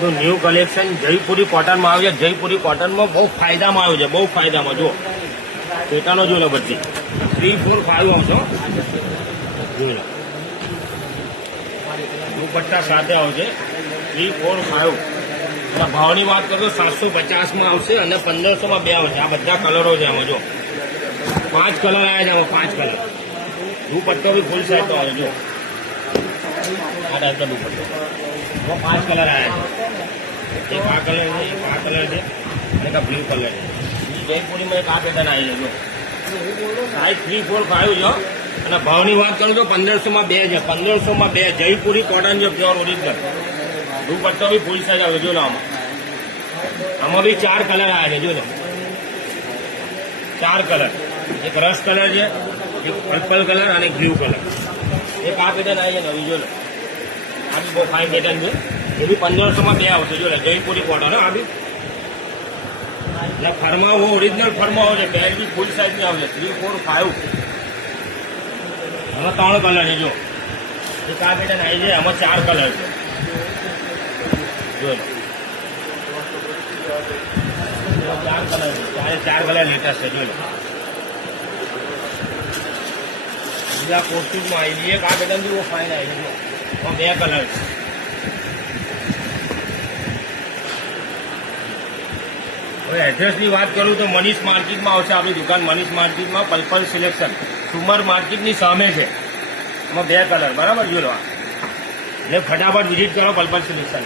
New collection Jaipuri કોટનમાં આવે છે. જયપુરી કોટનમાં બહુ ફાયદામાં આવ્યું છે, બહુ ફાયદામાં. જુઓ પેટાનો જોઈ લો બધી 3, 4, 5 આવશે. જોઈ લો દુપટ્ટા સાથે આવશે 3, 4, 5. અને ભાવની વાત કરો તો 750માં આવશે અને 1500માં 2 આવશે. આ બધા કલરો છે આમાં. જો 5 કલર આવ્યા છે આમાં, 5 કલર. દુપટ્ટો બી ફૂલ સાઈઝ આવે. જો આ ટાઈપનો દુપટ્ટો 5 કલર આવ્યા છે. એક આ કલર છે, એક આ કલર છે અને એક બ્લુ કલર છે. જયપુરીમાં એક આ પેટર્ન આવી છે. જો સાઈઝ 3, 4, 5 છે. અને ભાવની વાત કરું તો 1500માં 2 છે. 1500માં 2 જયપુરી કોટન છે, પ્યોર ઓરિજિનલ. દુપટ્ટો બી ફૂલ સાઈઝ આવે. જો લો આમાં બી 4 કલર આવ્યા છે. જો લો 4 કલર. એક રસ કલર છે, એક પર્પલ કલર અને એક બ્લુ કલર. એક આ પેટર્ન આવી છે નવી. જો લો આ બી બહુ ફાઇન પેટર્ન છે. એ બી 1500માં 2 આવશે. જો લે જયપુરી કોટન. આ બી એટલે ફરમાવો ઓરિજિનલ ફરમાવો છે. બેગ બી ફૂલ સાઈઝની આવશે. 3, 4, 5. આમાં 3 કલર છે. જો એક આ પેટર્ન આવી છે, આમાં 4 કલર છે. જો 4 કલર છે. 4 કલર લેટેસ્ટ છે. જોઈ લો બીજા કોસ્ટ્યુમમાં આવી છે. એક આ પેટર્ન બી બહુ ફાઇન આવી છે. એમાં 2 કલર છે. હવે એડ્રેસની વાત કરું તો મનીષ માર્કેટમાં આવશે આપણી દુકાન. મનીષ માર્કેટમાં પર્પલ સિલેક્શન સુમર માર્કેટની સામે છે. એમાં 2 કલર. બરાબર. જો લો એટલે ફટાફટ વિઝિટ કરો પર્પલ સિલેક્શન.